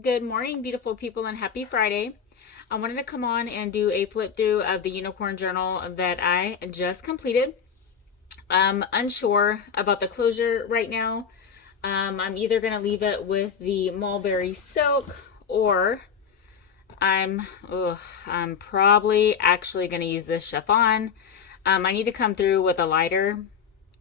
Good morning, beautiful people, and happy Friday. I wanted to come on and do a flip through of the unicorn journal that I just completed. I'm unsure about the closure right now. I'm either going to leave it with the mulberry silk or I'm I'm probably actually going to use this chiffon. I need to come through with a lighter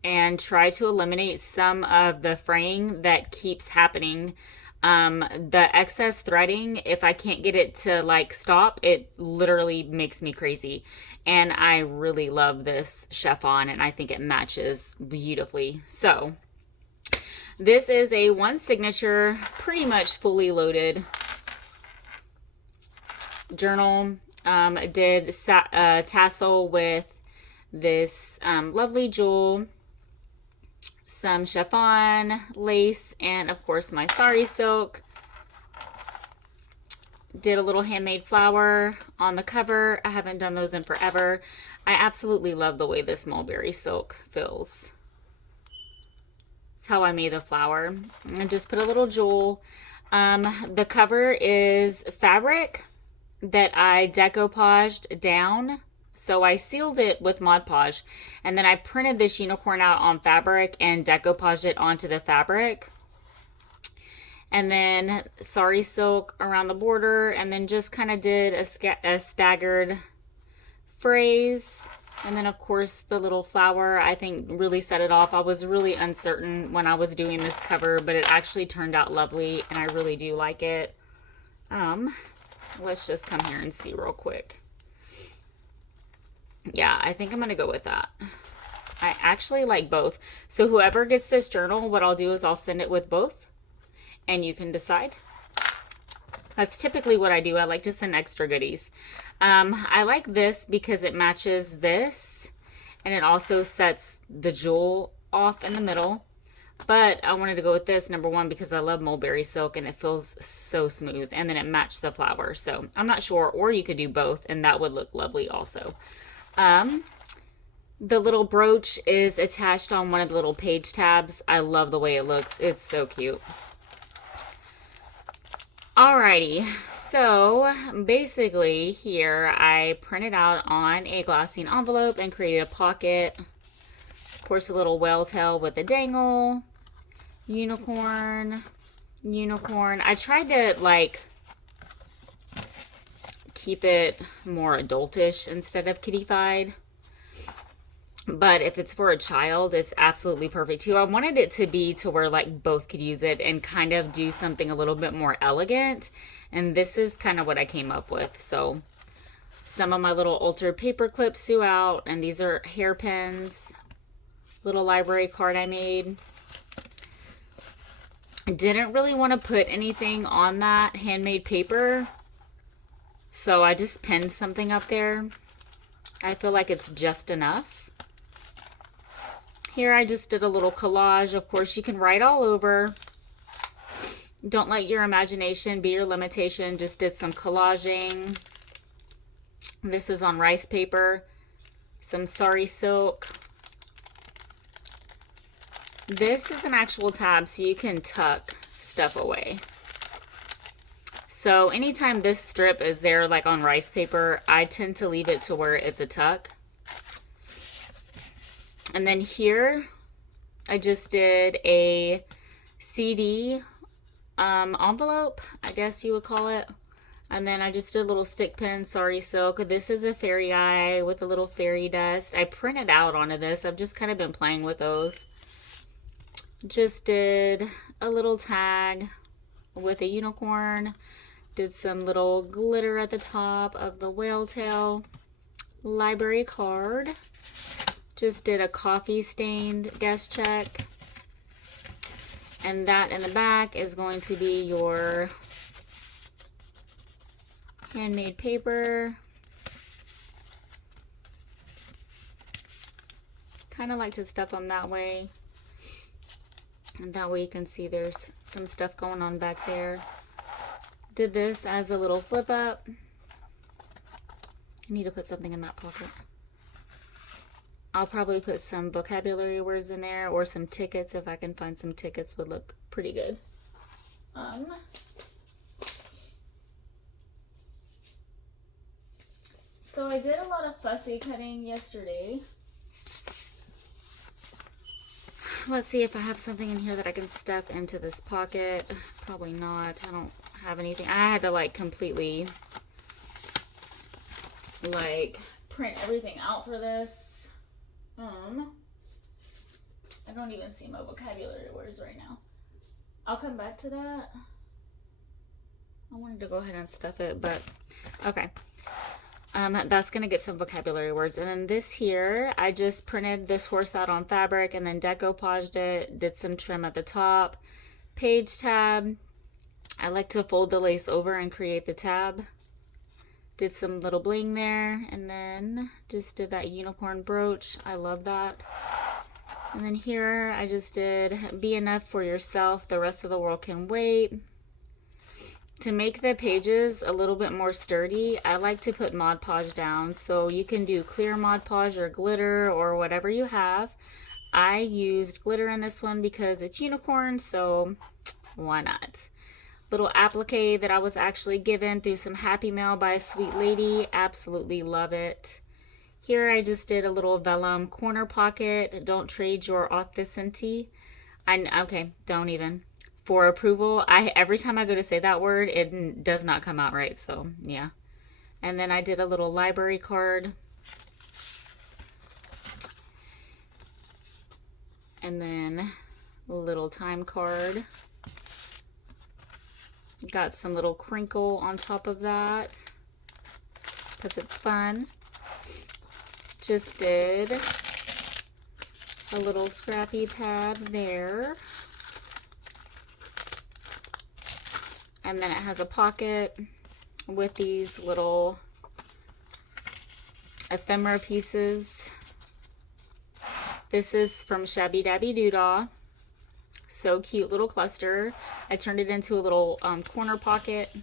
and try to eliminate some of the fraying that keeps happening. The excess threading, if I can't get it to like stop, it literally makes me crazy. And I really love this chiffon and I think it matches beautifully. So this is a one signature, pretty much fully loaded journal. Did tassel with this lovely jewel, some chiffon lace, and of course my sari silk. Did a little handmade flower on the cover. I haven't done those in forever. I absolutely love the way this mulberry silk feels. It's how I made the flower. And just put a little jewel. The cover is fabric that I decoupaged down. So I sealed it with Mod Podge, and then I printed this unicorn out on fabric and decoupaged it onto the fabric. And then sari silk around the border, and then just kind of did a staggered phrase. And then of course the little flower, I think, really set it off. I was really uncertain when I was doing this cover, but it actually turned out lovely and I really do like it. Let's just come here and see real quick. Yeah, I think I'm going to go with that. I actually like both. So whoever gets this journal, what I'll do is I'll send it with both and you can decide. That's typically what I do. I like to send extra goodies. I like this because it matches this and it also sets the jewel off in the middle. But I wanted to go with this, number one, because I love mulberry silk and it feels so smooth. And then it matched the flower. So I'm not sure. Or you could do both and that would look lovely also. The little brooch is attached on one of the little page tabs. I love the way it looks. It's so cute. Alrighty, so basically here I printed out on a glassine envelope and created a pocket. Of course, a little whale tail with a dangle. Unicorn. I tried to like keep it more adultish instead of kiddified. But if it's for a child, it's absolutely perfect too. I wanted it to be to where like both could use it and kind of do something a little bit more elegant. And this is kind of what I came up with. So some of my little altered paper clips throughout, and these are hairpins. Little library card I made. I didn't really want to put anything on that handmade paper, so I just pinned something up there. I feel like it's just enough. Here I just did a little collage. Of course, you can write all over. Don't let your imagination be your limitation. Just did some collaging. This is on rice paper. Some sari silk. This is an actual tab, so you can tuck stuff away. So anytime this strip is there, like on rice paper, I tend to leave it to where it's a tuck. And then here, I just did a CD envelope, I guess you would call it. And then I just did a little stick pin, sari silk. This is a fairy eye with a little fairy dust. I printed out onto this. I've just kind of been playing with those. Just did a little tag with a unicorn. Did some little glitter at the top of the whale tail. Library card. Just did a coffee stained guest check. And that in the back is going to be your handmade paper. Kind of like to stuff them that way. And that way you can see there's some stuff going on back there. Did this as a little flip up. I need to put something in that pocket. I'll probably put some vocabulary words in there or some tickets. If I can find some tickets, would look pretty good. I did a lot of fussy cutting yesterday. Let's see if I have something in here that I can stuff into this pocket. Probably not. I don't have anything. I had to like completely like print everything out for this. I don't even see my vocabulary words right now. I'll come back to that. I wanted to go ahead and stuff it, but okay. That's gonna get some vocabulary words. And then this here, I just printed this horse out on fabric and then decoupaged it, did some trim at the top, page tab. I like to fold the lace over and create the tab. Did some little bling there, and then just did that unicorn brooch. I love that. And then here I just did be enough for yourself, the rest of the world can wait. To make the pages a little bit more sturdy, I like to put Mod Podge down. So you can do clear Mod Podge or glitter or whatever you have. I used glitter in this one because it's unicorn, so why not? Little applique that I was actually given through some Happy Mail by a sweet lady. Absolutely love it. Here I just did a little vellum corner pocket. Don't trade your authenticity. Okay, don't even. For approval, every time I go to say that word, it does not come out right, so yeah. And then I did a little library card. And then a little time card. Got some little crinkle on top of that because it's fun. Just did a little scrappy pad there. And then it has a pocket with these little ephemera pieces. This is from Shabby Dabby Doodah. So cute little cluster. I turned it into a little corner pocket.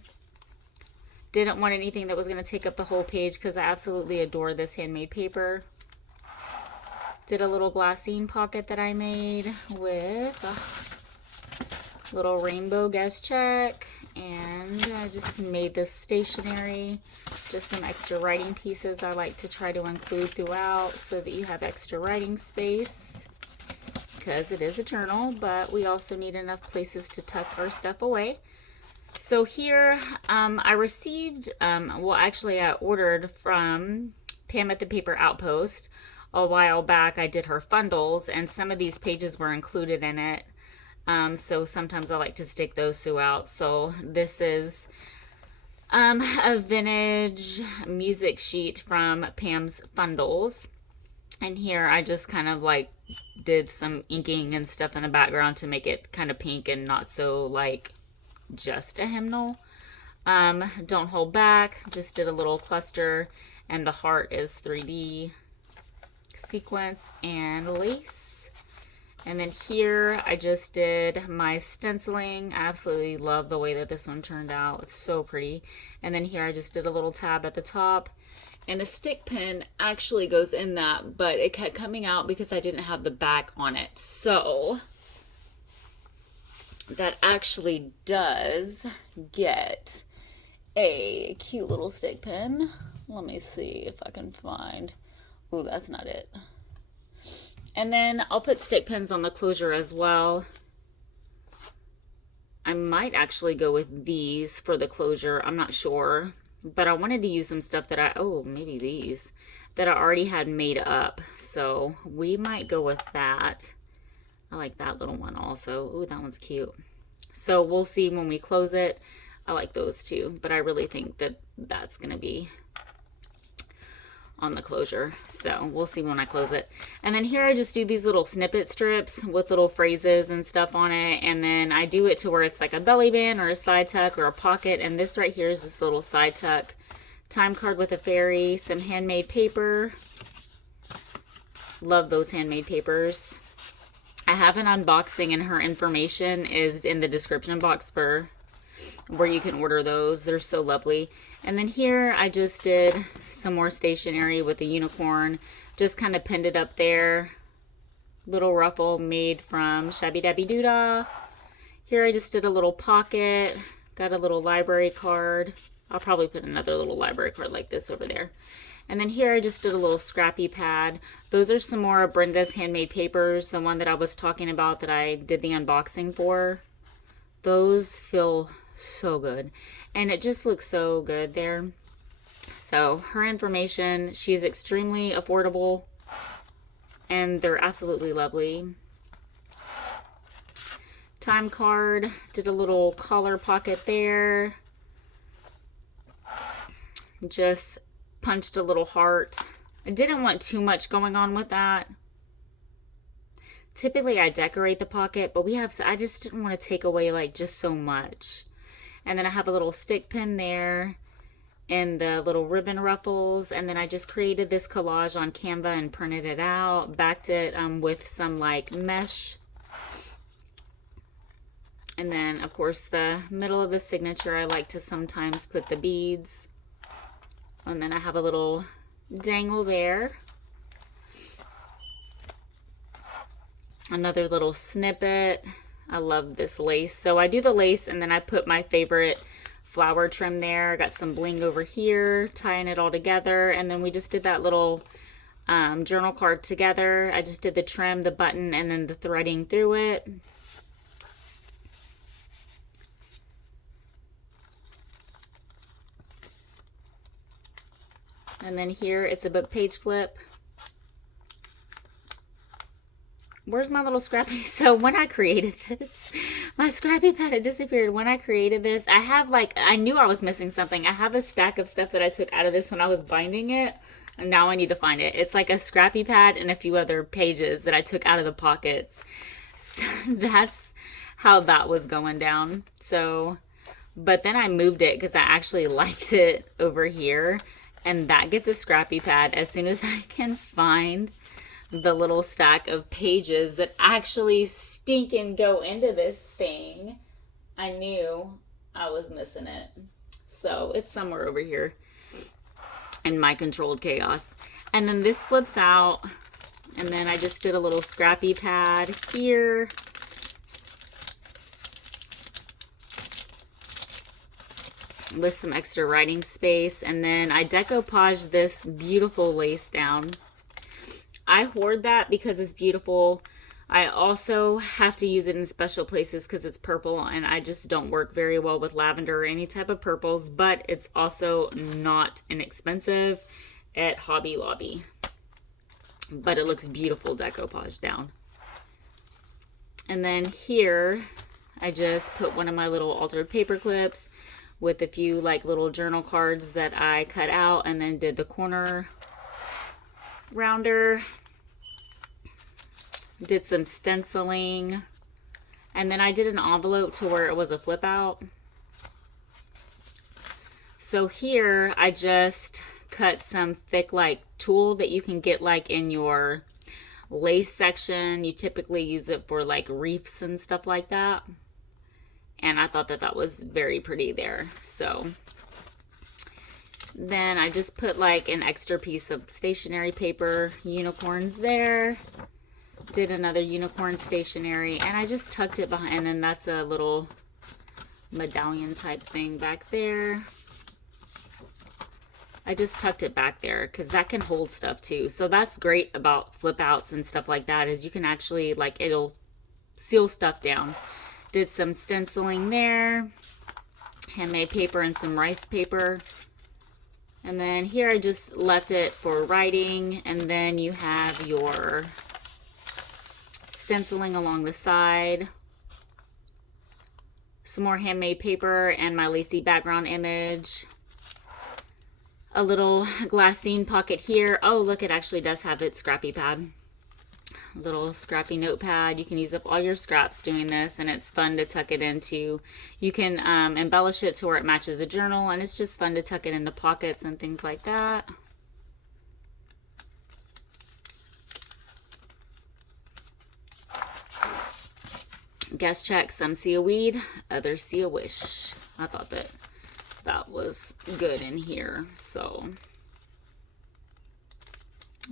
Didn't want anything that was going to take up the whole page because I absolutely adore this handmade paper. Did a little glassine pocket that I made with a little rainbow guest check. And I just made this stationery. Just some extra writing pieces I like to try to include throughout so that you have extra writing space. Because it is a journal, but we also need enough places to tuck our stuff away. So here, I received, well actually I ordered from Pam at the Paper Outpost a while back. I did her fundles and some of these pages were included in it. So sometimes I like to stick those throughout. So this is a vintage music sheet from Pam's fundles. And here I just kind of like did some inking and stuff in the background to make it kind of pink and not so like just a hymnal. Don't hold back, just did a little cluster, and the heart is 3D sequence and lace. And then here I just did my stenciling. I absolutely love the way that this one turned out. It's so pretty. And then here I just did a little tab at the top. And a stick pin actually goes in that, but it kept coming out because I didn't have the back on it. So that actually does get a cute little stick pin. Let me see if I can find. Ooh, that's not it. And then I'll put stick pins on the closure as well. I might actually go with these for the closure. I'm not sure. But I wanted to use some stuff that maybe these, that I already had made up. So we might go with that. I like that little one also. Ooh, that one's cute. So we'll see when we close it. I like those too, but I really think that that's going to be on the closure. So we'll see when I close it. And then here I just do these little snippet strips with little phrases and stuff on it. And then I do it to where it's like a belly band or a side tuck or a pocket. And this right here is this little side tuck. Time card with a fairy, some handmade paper. Love those handmade papers. I have an unboxing and her information is in the description box for where you can order those. They're so lovely. And then here I just did some more stationery with a unicorn. Just kind of pinned it up there. Little ruffle made from Shabby Dabby Doodah. Here I just did a little pocket. Got a little library card. I'll probably put another little library card like this over there. And then here I just did a little scrappy pad. Those are some more of Brenda's handmade papers, the one that I was talking about that I did the unboxing for. Those feel so good. And it just looks so good there. So her information, she's extremely affordable and they're absolutely lovely. Time card, did a little collar pocket there. Just punched a little heart. I didn't want too much going on with that. Typically I decorate the pocket, but I just didn't want to take away like just so much. And then I have a little stick pin there and the little ribbon ruffles. And then I just created this collage on Canva and printed it out, backed it with some like mesh. And then of course the middle of the signature, I like to sometimes put the beads. And then I have a little dangle there. Another little snippet. I love this lace. So I do the lace and then I put my favorite flower trim there. Got some bling over here, tying it all together. And then we just did that little journal card together. I just did the trim, the button, and then the threading through it. And then here it's a book page flip. Where's my little scrappy? So when I created this, my scrappy pad had disappeared. When I created this, I knew I was missing something. I have a stack of stuff that I took out of this when I was binding it. And now I need to find it. It's like a scrappy pad and a few other pages that I took out of the pockets. So that's how that was going down. So, but then I moved it because I actually liked it over here. And that gets a scrappy pad as soon as I can find the little stack of pages that actually stinking go into this thing. I knew I was missing it. So it's somewhere over here in my controlled chaos. And then this flips out. And then I just did a little scrappy pad here. With some extra writing space. And then I decoupaged this beautiful lace down. I hoard that because it's beautiful. I also have to use it in special places because it's purple and I just don't work very well with lavender or any type of purples, but it's also not inexpensive at Hobby Lobby. But it looks beautiful decoupage down. And then here I just put one of my little altered paper clips with a few like little journal cards that I cut out and then did the corner rounder. Did some stenciling. And then I did an envelope to where it was a flip out. So here I just cut some thick like tulle that you can get like in your lace section. You typically use it for like reefs and stuff like that. And I thought that that was very pretty there. So then I just put like an extra piece of stationery paper, unicorns there. Did another unicorn stationery, and I just tucked it behind, and then that's a little medallion type thing back there. I just tucked it back there because that can hold stuff too. So that's great about flip outs and stuff like that, is you can actually like, it'll seal stuff down. Did some stenciling there, handmade paper and some rice paper. And then here I just left it for writing, and then you have your stenciling along the side, some more handmade paper and my lacy background image, a little glassine pocket here. Oh, look, it actually does have its scrappy pad, little scrappy notepad. You can use up all your scraps doing this, and it's fun to tuck it into. You can embellish it to where it matches the journal, and it's just fun to tuck it into pockets and things like that. Guest check, some see a weed, others see a wish. I thought that that was good in here. So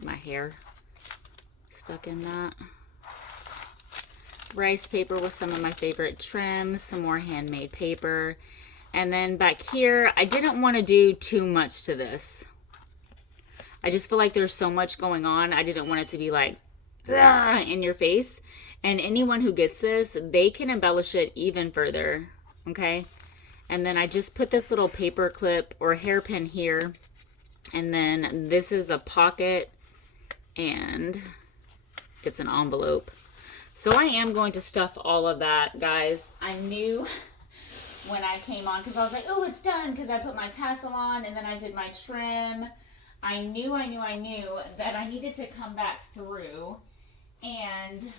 my hair stuck in that. Rice paper with some of my favorite trims, some more handmade paper. And then back here, I didn't want to do too much to this. I just feel like there's so much going on. I didn't want it to be like in your face. And anyone who gets this, they can embellish it even further. Okay. And then I just put this little paper clip or hairpin here. And then this is a pocket and it's an envelope. So I am going to stuff all of that, guys. I knew when I came on, because I was like, oh, it's done, because I put my tassel on and then I did my trim. I knew that I needed to come back through and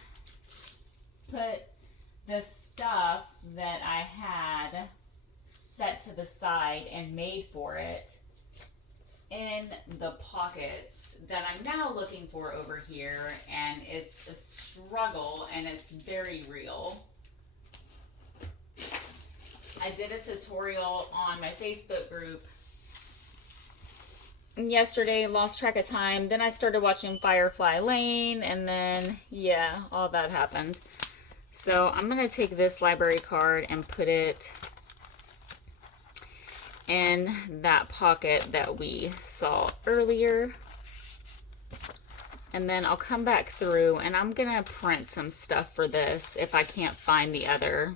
put the stuff that I had set to the side and made for it in the pockets that I'm now looking for over here, and it's a struggle and it's very real. I did a tutorial on my Facebook group yesterday, lost track of time. Then I started watching Firefly Lane, and then yeah, all that happened. So I'm gonna take this library card and put it in that pocket that we saw earlier. And then I'll come back through and I'm gonna print some stuff for this if I can't find the other.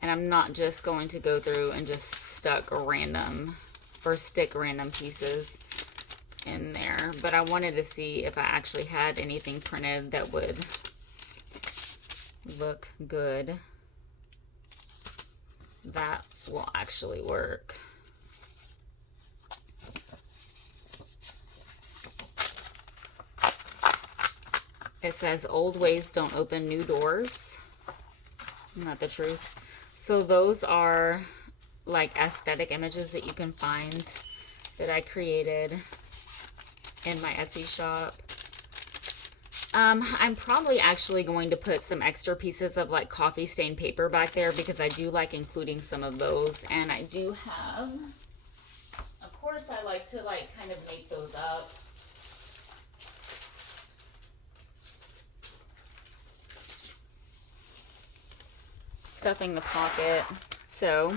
And I'm not just going to go through and just stick random pieces in there, but I wanted to see if I actually had anything printed that would look good. That will actually work. It says old ways don't open new doors. Isn't that the truth? So those are like aesthetic images that you can find that I created in my Etsy shop. I'm probably actually going to put some extra pieces of like coffee stain paper back there because I do like including some of those. And I do have, of course, I like to like kind of make those up. Stuffing the pocket. So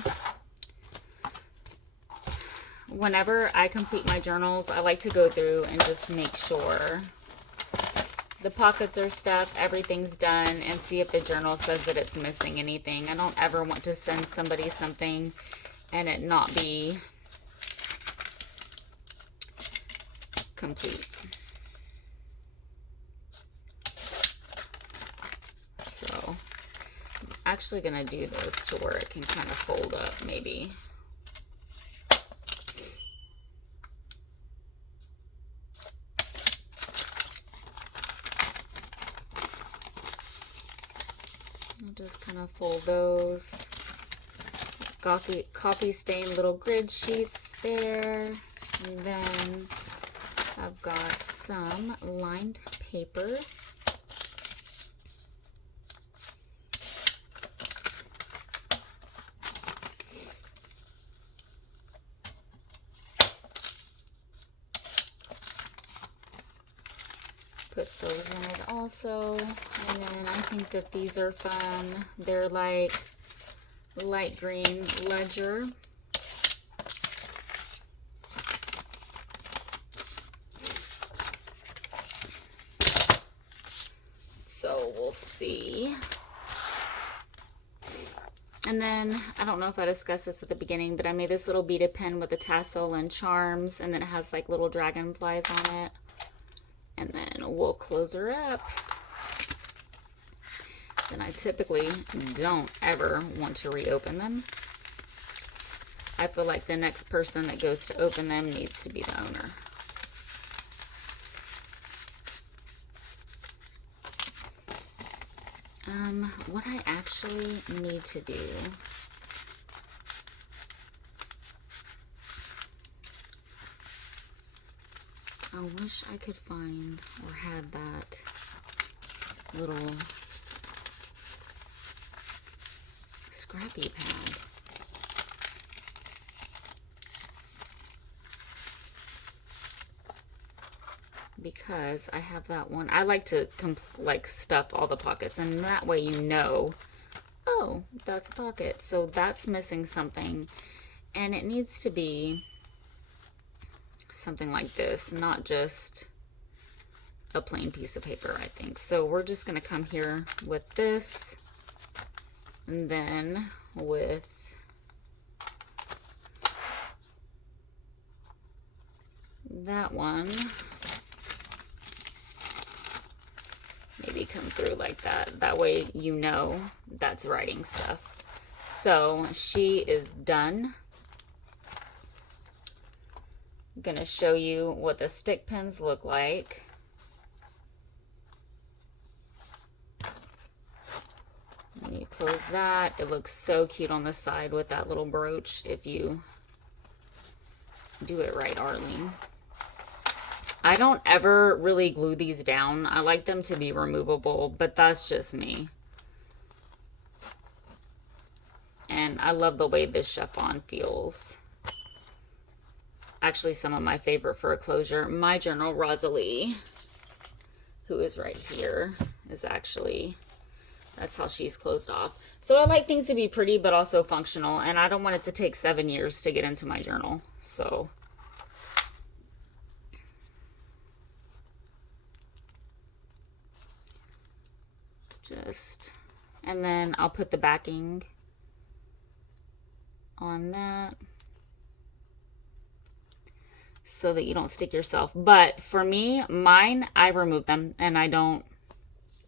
whenever I complete my journals, I like to go through and just make sure the pockets are stuffed, everything's done, and see if the journal says that it's missing anything. I don't ever want to send somebody something and it not be complete. So I'm actually going to do this to where it can kind of fold up maybe. Just kind of fold those coffee stained little grid sheets there. And then I've got some lined paper. Put those in it also. And then I think that these are fun. They're like light green ledger. So we'll see. And then, I don't know if I discussed this at the beginning, but I made this little beaded pen with a tassel and charms, and then it has like little dragonflies on it. And then we'll close her up. And I typically don't ever want to reopen them. I feel like the next person that goes to open them needs to be the owner. What I actually need to do I wish I could find or had that little scrappy pad. because I have that one. I like to like stuff all the pockets, and that way you know, oh, that's a pocket. So that's missing something, and it needs to be something like this, not just a plain piece of paper, I think. So we're just going to come here with this, and then with that one, maybe come through like that. That way you know that's writing stuff. So she is done. I'm going to show you what the stick pins look like. When you close that, it looks so cute on the side with that little brooch if you do it right, Arlene. I don't ever really glue these down. I like them to be removable, but that's just me. And I love the way this chiffon feels. It's actually some of my favorite for a closure. My journal, Rosalie, who is right here, is actually, that's how she's closed off. So I like things to be pretty, but also functional. And I don't want it to take 7 years to get into my journal. So just, and then I'll put the backing on that so that you don't stick yourself. But for me, mine, I remove them and I don't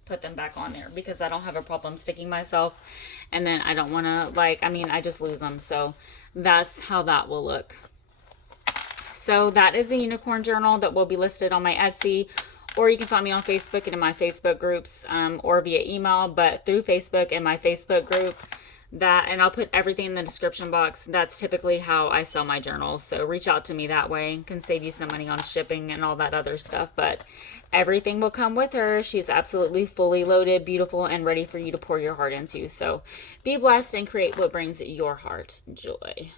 put them back on there because I don't have a problem sticking myself, and then I don't want to, like, I mean, I just lose them. So that's how that will look. So that is the unicorn journal that will be listed on my Etsy, or you can find me on Facebook and in my Facebook groups, or via email, but through Facebook and my Facebook group. That, and I'll put everything in the description box. That's typically how I sell my journals. So reach out to me that way. Can save you some money on shipping and all that other stuff. But everything will come with her. She's absolutely fully loaded, beautiful, and ready for you to pour your heart into. So be blessed and create what brings your heart joy.